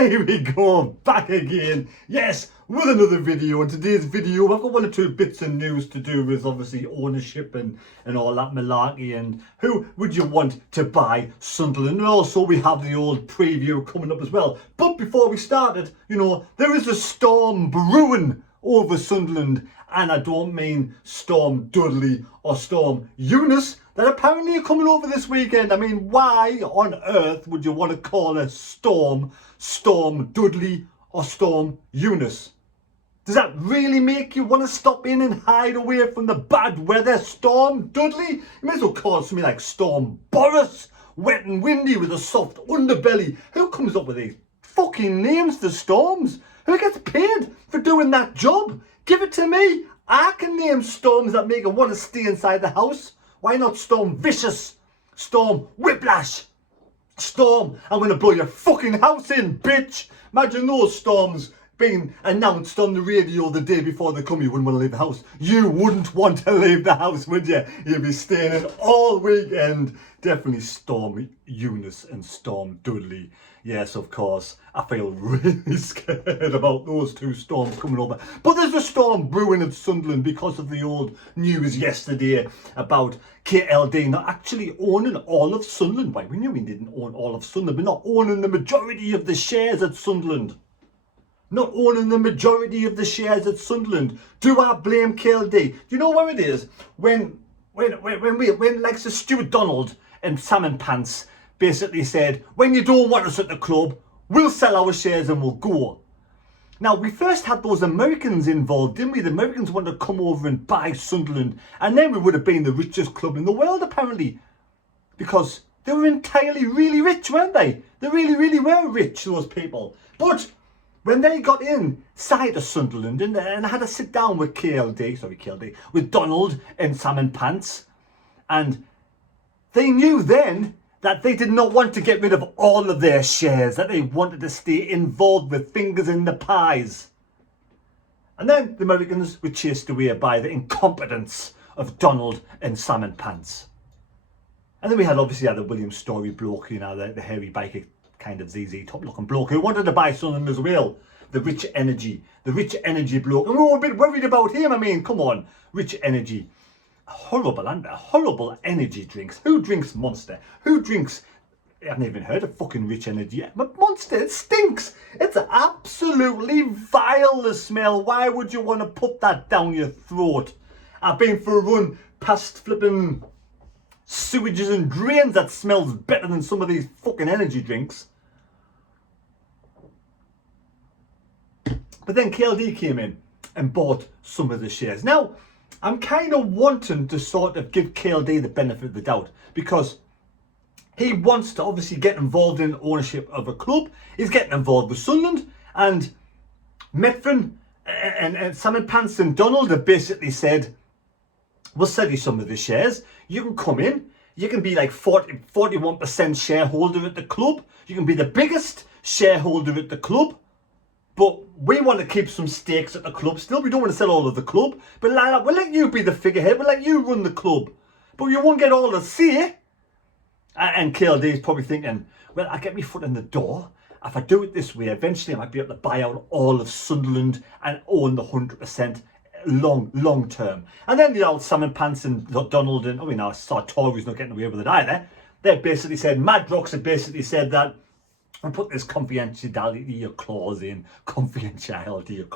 Here we go, back again. Yes, with another video. In today's video, I've got one or two bits of news to do with obviously ownership and all that malarkey, and who would you want to buy Sunderland. And also we have the old preview coming up as well. But before we started, there is a storm brewing over Sunderland, and I don't mean Storm Dudley or Storm Eunice, that apparently are coming over this weekend. I mean, why on earth would you want to call a storm Dudley or Storm Eunice? Does that really make you want to stop in and hide away from the bad weather, Storm Dudley? You may as well call something like Storm Boris, wet and windy with a soft underbelly. Who comes up with these fucking names to storms? Who gets paid for doing that job? Give it to me. I can name storms that make you want to stay inside the house. Why not Storm Vicious? Storm Whiplash? Storm, I'm going to blow your fucking house in, bitch. Imagine those storms being announced on the radio the day before they come. You wouldn't want to leave the house. You wouldn't want to leave the house, would you? You'd be staying in all weekend. Definitely Storm Eunice and Storm Dudley. Yes, of course. I feel really scared about those two storms coming over. But there's a storm brewing at Sunderland because of the old news yesterday about KLD not actually owning all of Sunderland. Why, we knew we didn't own all of Sunderland, but not owning the majority of the shares at Sunderland. Not owning the majority of the shares at Sunderland. Do I blame KLD? Do you know what it is? When like Sir Stuart Donald and Salmon Pants basically said, when you don't want us at the club, we'll sell our shares and we'll go. Now, we first had those Americans involved, didn't we? The Americans wanted to come over and buy Sunderland, and then we would have been the richest club in the world, apparently, because they were entirely really rich, weren't they? They really, really were rich, those people. But when they got inside of Sunderland and had to sit down with KLD, with Donald and Salmon Pants, and they knew then that they did not want to get rid of all of their shares, that they wanted to stay involved with fingers in the pies. And then the Americans were chased away by the incompetence of Donald and Salmon Pants. And then we had obviously the William Story bloke, the hairy biker kind of ZZ top looking bloke who wanted to buy Sunderland as well. The rich energy bloke. And we were a bit worried about him. I mean, come on, rich energy. Horrible energy drinks. Who drinks Monster? Who drinks, I haven't even heard of fucking rich energy yet, but Monster, it stinks. It's absolutely vile, the smell. Why would you want to put that down your throat? I've been for a run past flipping sewages and drains that smells better than some of these fucking energy drinks. But then KLD came in and bought some of the shares. Now, I'm kind of wanting to sort of give KLD the benefit of the doubt, because he wants to obviously get involved in ownership of a club. He's getting involved with Sunderland, and Metfin and Salmon Pants and Donald have basically said, we'll sell you some of the shares. You can come in. You can be like 41% shareholder at the club. You can be the biggest shareholder at the club. But we want to keep some stakes at the club still. We don't want to sell all of the club. But we'll let you be the figurehead. We'll let you run the club. But you won't get all the say. And KLD is probably thinking, well, I get my foot in the door. If I do it this way, eventually I might be able to buy out all of Sunderland and own the 100% long term. And then the old Salmon Pants and Donald and, I saw Tories not getting away with it either. They basically said, Madrox had basically said that, and put this confidentiality clause in. Confidentiality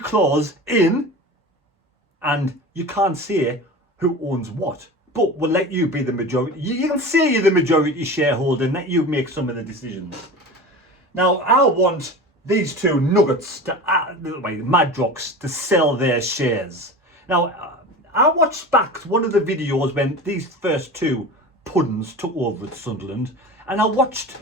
clause in, and you can't say who owns what. But we'll let you be the majority. You can say you're the majority shareholder and let you make some of the decisions. Now, I want these two nuggets, Madrox, to sell their shares. Now, I watched back one of the videos when these first two puddings took over at Sunderland, and I watched.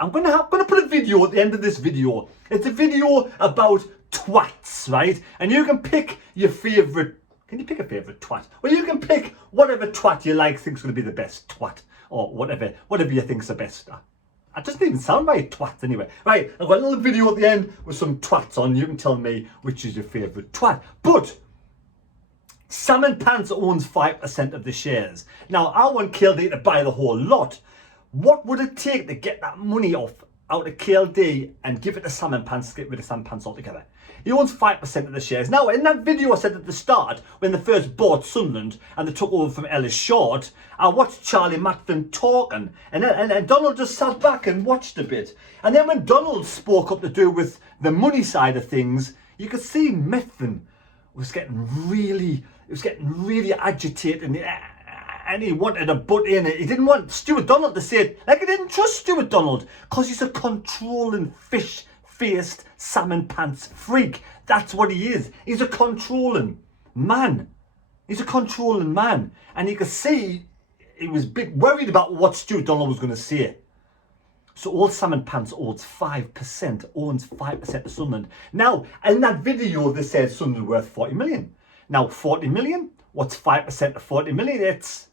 I'm going to put a video at the end of this video. It's a video about twats, right? And you can pick your favourite. Can you pick a favourite twat? Well, you can pick whatever twat you think's going to be the best twat, or whatever you think's the best. It doesn't even sound right, twat anyway. Right, I've got a little video at the end with some twats on. You can tell me which is your favourite twat. But Salmon Pants owns 5% of the shares. Now, I want KLD to buy the whole lot. What would it take to get that money out of KLD and give it to Salmon Pants, get rid of Salmon Pants altogether? He owns 5% of the shares. Now, in that video I said at the start, when they first bought Sunderland and they took over from Ellis Short, I watched Charlie Matfin talking, and Donald just sat back and watched a bit. And then when Donald spoke up to do with the money side of things, you could see Matfin was getting really agitated, and he wanted to butt in. He didn't want Stuart Donald to say it. Like, he didn't trust Stuart Donald because he's a controlling, fish-faced Salmon Pants freak. That's what he is. He's a controlling man. He's a controlling man. And you could see he was worried about what Stuart Donald was going to say. So all Salmon Pants owns 5% of Sunderland. Now, in that video, they said Sunderland worth 40 million. Now, 40 million, what's 5% of 40 million? It's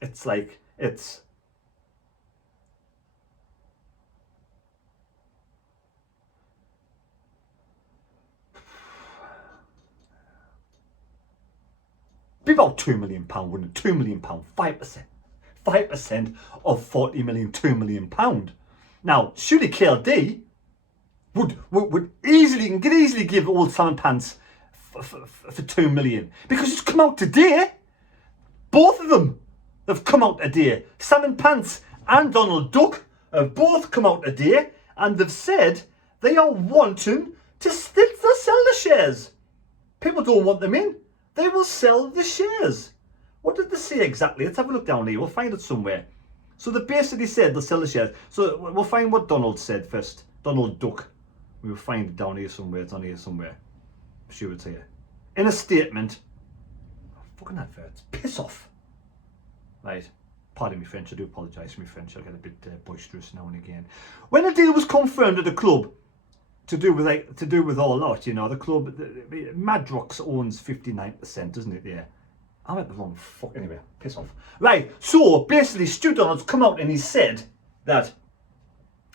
be about £2 million, wouldn't it? £2 million, 5%. 5% of 40 million, £2 million. Now, surely KLD would easily give old Salmon Pants for 2 million, because it's come out today. Both of them have come out today. Salmon Pants and Donald Duck have both come out today, and they've said they are wanting to sell the shares. People don't want them in. They will sell the shares. What did they say exactly? Let's have a look down here. We'll find it somewhere. So they basically said they'll sell the shares. So we'll find what Donald said first. Donald Duck. We'll find it down here somewhere. It's on here somewhere. I'm sure it's here. In a statement. Oh, fucking adverts. Piss off. Right. Pardon me French. I do apologise for my French. I get a bit boisterous now and again. When a deal was confirmed at the club to do with all that, you know, the club, Madrox owns 59%, doesn't it? Yeah. I'm at the wrong fuck. Anyway, piss off. Right, so basically Stu Donald's come out and he said that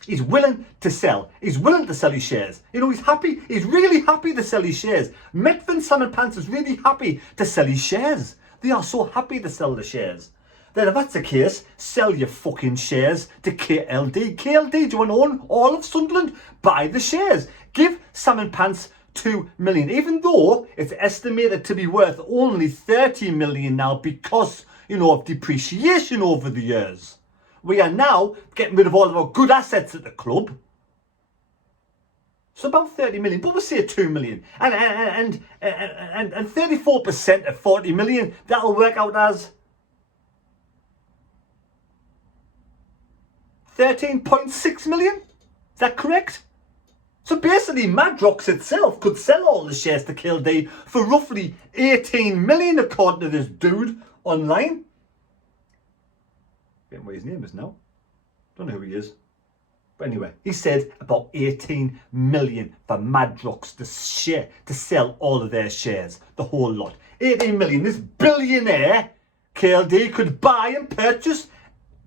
he's willing to sell. He's willing to sell his shares. You know, he's happy. He's really happy to sell his shares. Metfin Salmon Pants is really happy to sell his shares. They are so happy to sell the shares. Then if that's the case, sell your fucking shares to KLD. KLD, do you want to own all of Sunderland? Buy the shares. Give Salmon Pants 2 million, even though it's estimated to be worth only 30 million now because, you know, of depreciation over the years. We are now getting rid of all of our good assets at the club. So about 30 million, but we'll say 2 million. And 34% of 40 million, that'll work out as 13.6 million. Is that correct? So basically, Madrox itself could sell all the shares to KLD for roughly 18 million, according to this dude online. Getting what his name is now. Don't know who he is. But anyway, he said about 18 million for Madrox to sell all of their shares, the whole lot. 18 million. This billionaire KLD could buy and purchase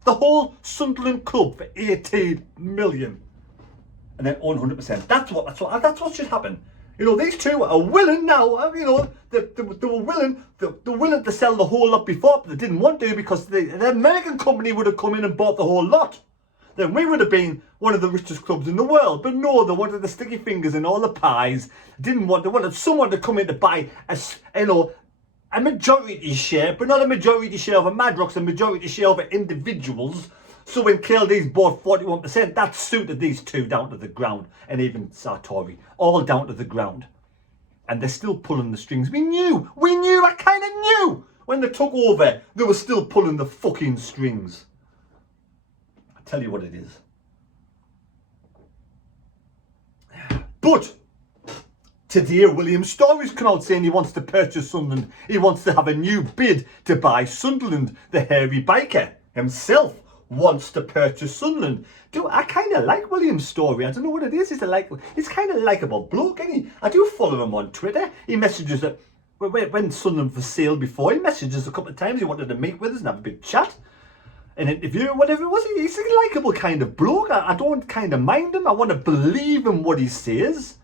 the whole Sunderland club for 18 million. And then own 100%. That's what should happen. You know, these two are willing now. You know, they were willing. They're willing to sell the whole lot before, but they didn't want to because the American company would have come in and bought the whole lot. Then we would have been one of the richest clubs in the world. But no, they wanted the sticky fingers and all the pies. They wanted someone to come in to buy a majority share, but not a majority share of a Madrox, a majority share of individuals. So when KLD's bought 41%, that suited these two down to the ground, and even Sartori, all down to the ground. And they're still pulling the strings. We knew, I kind of knew when they took over, they were still pulling the fucking strings. I tell you what it is. But today, William Story's come out saying he wants to purchase Sunderland. He wants to have a new bid to buy Sunderland. The hairy biker himself wants to purchase Sunderland. I kind of like William Story. I don't know what it is. He's kind of likable bloke, isn't he? I do follow him on Twitter. He messages that when Sunderland for sale before, he messages a couple of times. He wanted to meet with us and have a big chat, an interview, whatever it was. He's a likable kind of bloke. I don't kind of mind him. I want to believe in what he says.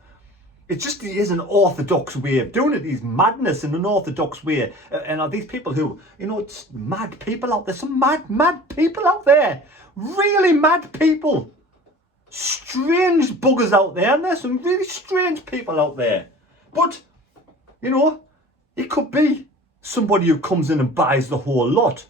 It just is an orthodox way of doing it. These madness in an orthodox way. And are these people who, you know, it's mad people out there. Some mad people out there. Really mad people. Strange buggers out there. And there's some really strange people out there. But, you know, it could be somebody who comes in and buys the whole lot.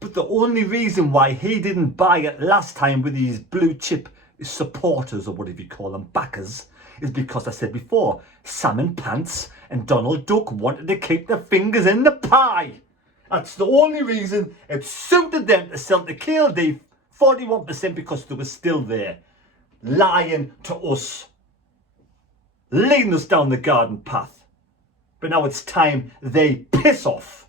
But the only reason why he didn't buy it last time with these blue chip supporters, or whatever you call them, backers, is because I said before, Salmon Pants and Donald Duck wanted to keep their fingers in the pie. That's the only reason. It suited them to sell to KLD 41% because they were still there, lying to us, leading us down the garden path. But now it's time they piss off.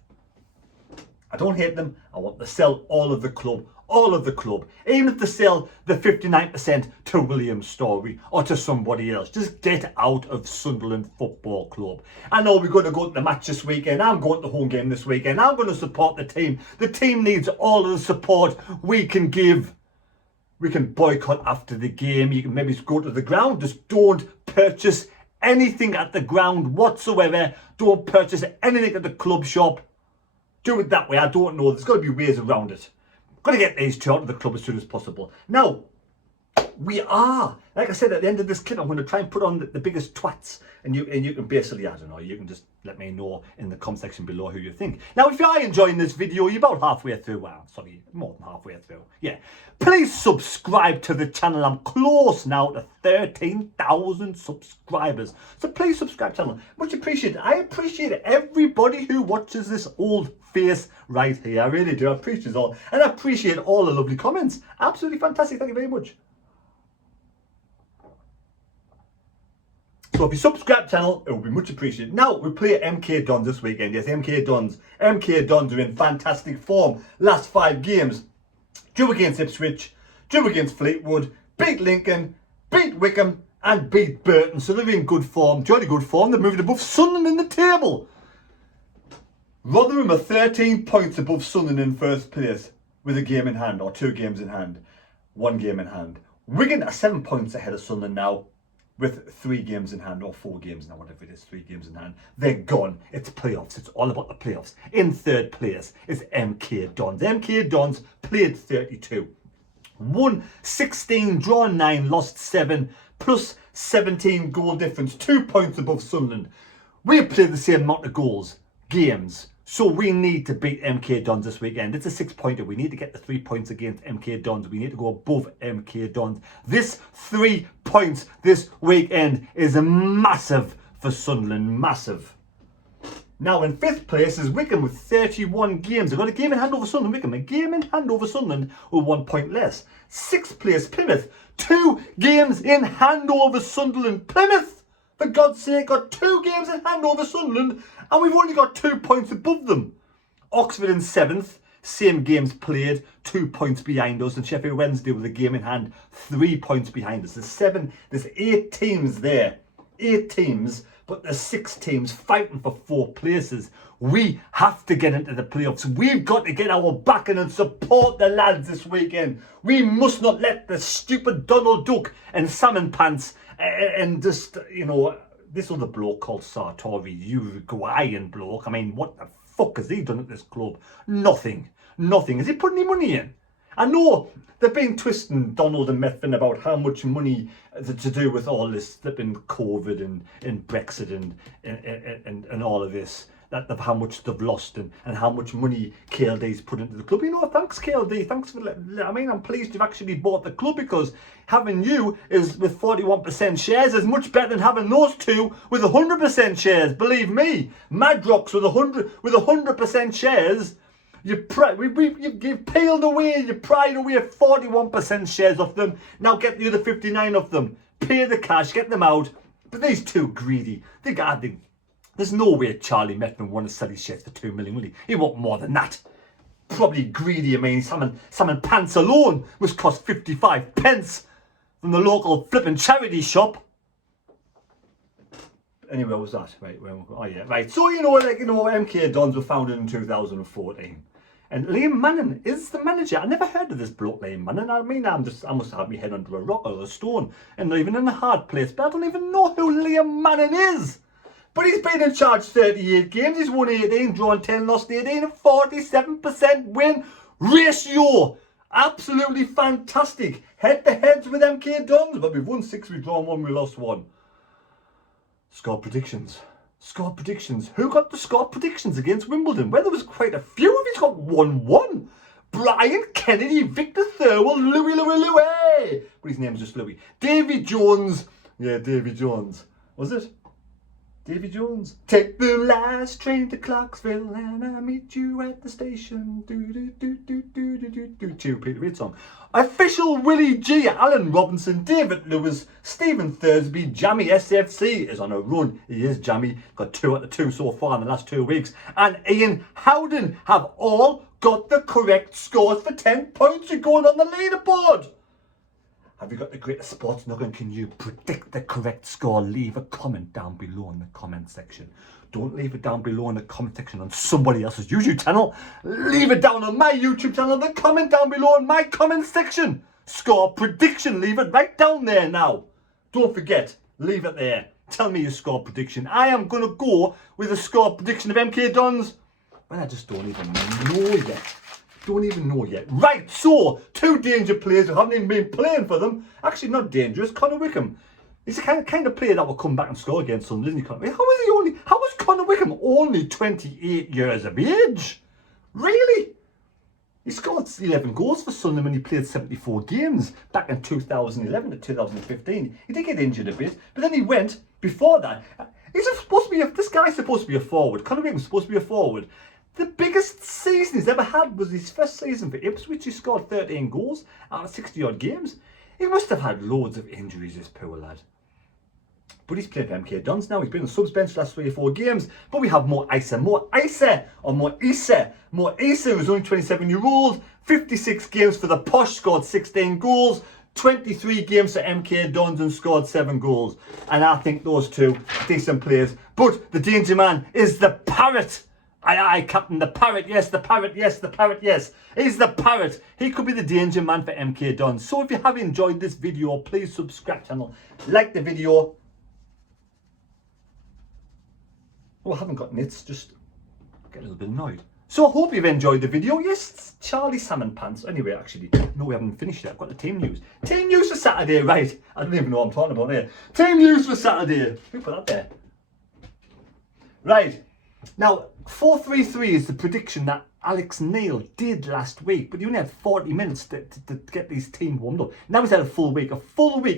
I don't hate them. I want to sell all of the club. All of the club. Even if they sell the 59% to William Story or to somebody else. Just get out of Sunderland Football Club. I know we're going to go to the match this weekend. I'm going to the home game this weekend. I'm going to support the team. The team needs all of the support we can give. We can boycott after the game. You can maybe go to the ground. Just don't purchase anything at the ground whatsoever. Don't purchase anything at the club shop. Do it that way. I don't know. There's got to be ways around it. Got to get these two out of the club as soon as possible. Now, we are, like I said, at the end of this clip, I'm going to try and put on the biggest twats, and you can basically, I don't know, you can just let me know in the comment section below who you think. Now, if you are enjoying this video, you're about halfway through. Well, sorry, more than halfway through. Yeah, please subscribe to the channel. I'm close now to 13,000 subscribers, so please subscribe to the channel. Much appreciated. I appreciate everybody who watches this old face right here. I really do. I appreciate it all, and I appreciate all the lovely comments. Absolutely fantastic. Thank you very much. So if you subscribe to the channel, it will be much appreciated. Now, we play MK Dons this weekend. Yes, MK Dons. MK Dons are in fantastic form. Last 5 games. Drew against Ipswich, drew against Fleetwood, beat Lincoln, beat Wickham, and beat Burton. So they're in good form, jolly good form. They're moving above Sunderland in the table. Rotherham are 13 points above Sunderland in first place with a game in hand, or 2 games in hand. 1 game in hand. Wigan are 7 points ahead of Sunderland now, with 3 games in hand, or 4 games now, whatever it is, 3 games in hand. They're gone. It's playoffs. It's all about the playoffs. In third place is MK Dons. MK Dons played 32. Won 16, drawn 9, lost 7, plus 17 goal difference. 2 points above Sunderland. We have played the same amount of games. So we need to beat MK Dons this weekend. It's a 6-pointer. We need to get the 3 points against MK Dons. We need to go above MK Dons. This 3 points this weekend is massive for Sunderland. Massive. Now in 5th place is Wickham with 31 games. They've got a game in hand over Sunderland. Wickham, a game in hand over Sunderland with 1 point less. 6th place Plymouth. 2 games in hand over Sunderland. Plymouth, for God's sake, got 2 games in hand over Sunderland, and we've only got 2 points above them. Oxford in 7th, same games played, 2 points behind us, and Sheffield Wednesday with a game in hand, 3 points behind us. There's 8 teams there. 8 teams, but there's 6 teams fighting for 4 places. We have to get into the playoffs. We've got to get our backing and support the lads this weekend. We must not let the stupid Donald Duck and Salmon Pants and just, you know, this other bloke called Sartori, Uruguayan bloke. I mean, what the fuck has he done at this club? Nothing. Nothing. Has he put any money in? I know they've been twisting Donald and Methvin about how much money to do with all this flipping COVID and Brexit and all of this. That of how much they've lost and how much money KLD's put into the club. You know, thanks KLD, thanks for, I mean, I'm pleased you've actually bought the club, because having you is with 41% shares is much better than having those two with 100% shares. Believe me, Madrox with 100% shares, you've peeled away, you pried away 41% shares off them. Now get the other 59 of them, pay the cash, get them out. But these two greedy, there's no way Charlie Methvin would want to sell his shares for 2 million, will he? He want more than that. Probably greedy. I mean, Salmon Pants alone was cost 55 pence from the local flipping charity shop. Anyway, what was that? Right, oh yeah, right. So, MK Dons were founded in 2014. And Liam Manning is the manager. I never heard of this bloke, Liam Manning. I mean, I must have my head under a rock or a stone and not even in a hard place. But I don't even know who Liam Manning is. But he's been in charge 38 games. He's won 18, drawn 10, lost 18, and 47% win ratio. Absolutely fantastic. Head-to-heads with MK Dons. But we've won 6, we've drawn 1, we lost 1. Score predictions. Score predictions. Who got the score predictions against Wimbledon? Well, there was quite a few. He's got 1-1. Brian Kennedy, Victor Thurwell, Louis. But his name's just Louis. Davy Jones. Yeah, Davy Jones. Was it? Davy Jones. Take the last train to Clarksville and I'll meet you at the station. Cheery Peter Reid song. Official Willie G, Alan Robinson, David Lewis, Stephen Thursby, Jammy SFC is on a run. He is Jammy. Got 2 out of 2 so far in the last 2 weeks. And Ian Howden have all got the correct scores for 10 points. You're going on the leaderboard. Have you got the greatest sports nugget? Can you predict the correct score? Leave a comment down below in the comment section. Don't leave it down below in the comment section on somebody else's YouTube channel. Leave it down on my YouTube channel. The comment down below in my comment section. Score prediction. Leave it right down there now. Don't forget. Leave it there. Tell me your score prediction. I am going to go with a score prediction of MK Dons. Well, I just don't even know yet. Don't even know yet. Right, so 2 danger players who haven't even been playing for them. Actually, not dangerous. Connor Wickham. He's the kind of player that will come back and score against Sunderland, isn't he? How is Connor Wickham only 28 years of age? Really? He scored 11 goals for Sunderland when he played 74 games back in 2011 to 2015. He did get injured a bit, but then he went before that. This guy's supposed to be a forward. Connor Wickham's supposed to be a forward. The biggest season he's ever had was his first season for Ipswich. He scored 13 goals out of 60 odd games. He must have had loads of injuries, this poor lad. But he's played for MK Dons now. He's been on the subs bench the last 3 or 4 games. But we have Mo Issa, who's only 27-year-old. 56 games for the Posh, scored 16 goals. 23 games for MK Dons and scored 7 goals. And I think those 2 decent players. But the danger man is the Parrot. Aye, Captain, the Parrot, yes, the Parrot, yes, the Parrot, yes. He's the Parrot. He could be the danger man for MK Dons. So if you have enjoyed this video, please subscribe to the channel, like the video. Oh, I haven't got nits, just get a little bit annoyed. So I hope you've enjoyed the video. Yes, it's Charlie Salmon Pants. Anyway, actually, no, we haven't finished yet. I've got the team news. Team news for Saturday, right. I don't even know what I'm talking about here. Team news for Saturday. Who put that there? Right. Now, 4-3-3 is the prediction that Alex Neil did last week, but he only had 40 minutes to get these team warmed up. Now he's had a full week.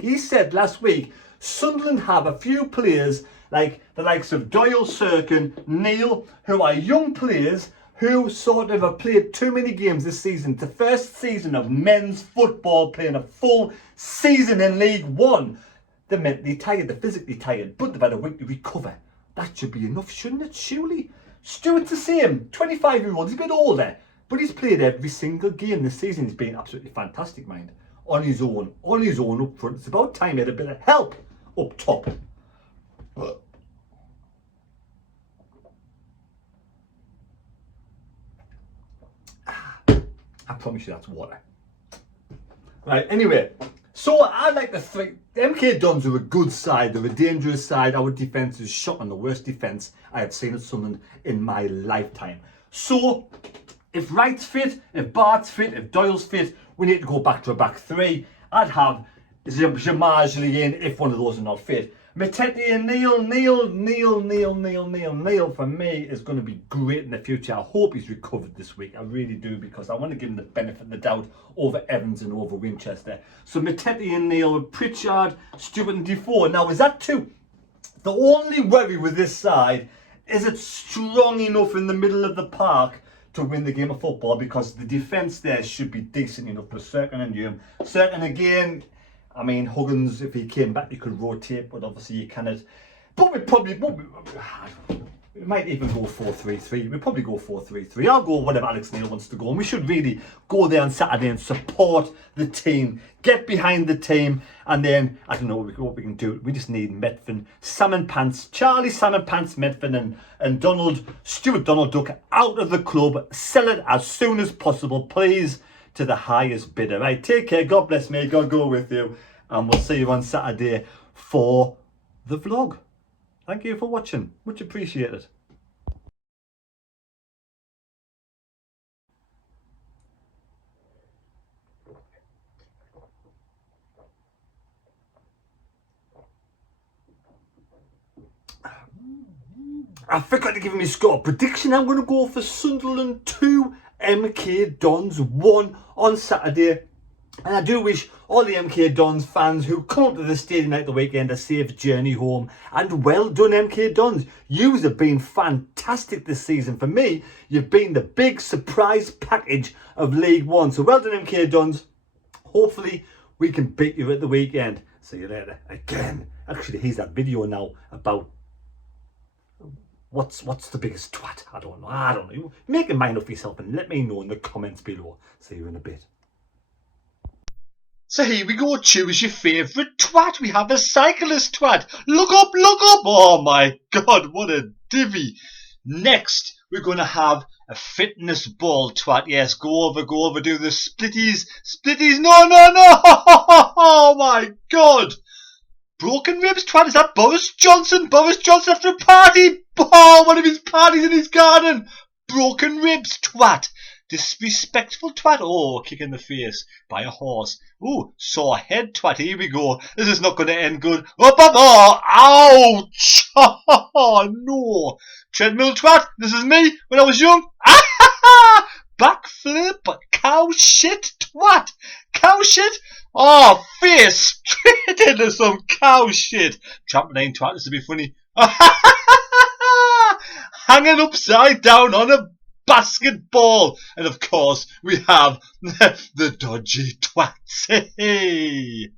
He said last week, Sunderland have a few players like the likes of Doyle, Sirkin, Neil, who are young players who sort of have played too many games this season. The first season of men's football, playing a full season in League One. They're mentally tired, they're physically tired, but they've had a week to recover. That should be enough, shouldn't it? Surely. Stuart's the same. 25-year-old. He's a bit older. But he's played every single game this season. He's been absolutely fantastic, mind. On his own up front. It's about time he had a bit of help up top. I promise you that's water. Right, anyway. So I like the 3. MK Dons are a good side, they're a dangerous side. Our defence is shocking, the worst defence I have seen at Sunderland in my lifetime. So, if Wright's fit, if Bart's fit, if Doyle's fit, we need to go back to a back 3. I'd have Jamajli in if one of those are not fit. Matete and Neil for me is going to be great in the future. I hope he's recovered this week. I really do, because I want to give him the benefit of the doubt over Evans and over Winchester. So Matete and Neil, Pritchard, Stewart and Defoe. Now, is that 2? The only worry with this side is it's strong enough in the middle of the park to win the game of football, because the defence there should be decent enough for Sirkin and Hume. Sirkin again, I mean, Huggins, if he came back, he could rotate, but obviously you cannot. But we We might even go 4-3-3. We'll probably go 4-3-3. I'll go whatever Alex Neil wants to go. And we should really go there on Saturday and support the team. Get behind the team. And then, I don't know what we can do. We just need Medvin, Salmon Pants, Charlie Salmon Pants Medvin and Stuart Donald Duck out of the club. Sell it as soon as possible, please, to the highest bidder. Right, take care. God bless me. God go with you. And we'll see you on Saturday for the vlog. Thank you for watching. Much appreciated. I forgot to give him his score prediction. I'm going to go for Sunderland 2, MK Dons 1 on Saturday. And I do wish all the MK Dons fans who come up to the stadium at the weekend a safe journey home. And well done, MK Dons. You have been fantastic this season. For me, you've been the big surprise package of League One. So well done, MK Dons. Hopefully, we can beat you at the weekend. See you later. Again. Actually, here's that video now about what's the biggest twat. I don't know. Make a mind up yourself and let me know in the comments below. See you in a bit. So here we go, choose your favourite twat. We have a cyclist twat. Look up, look up. Oh my God, what a divvy. Next, we're going to have a fitness ball twat. Yes, go over, do the splitties. Splitties, no, no, no. Oh my God. Broken ribs twat, is that Boris Johnson? Boris Johnson after a party. Oh, one of his parties in his garden. Broken ribs twat. Disrespectful twat. Oh, kick in the face by a horse. Ooh, sore head twat. Here we go. This is not going to end good. Up, up, oh, ouch. Oh, no. Treadmill twat. This is me when I was young. Backflip. Cow shit twat. Cow shit. Oh, face straight into some cow shit. Trampoline twat. This would be funny. Hanging upside down on a basketball. And of course, we have the dodgy twats. Hey.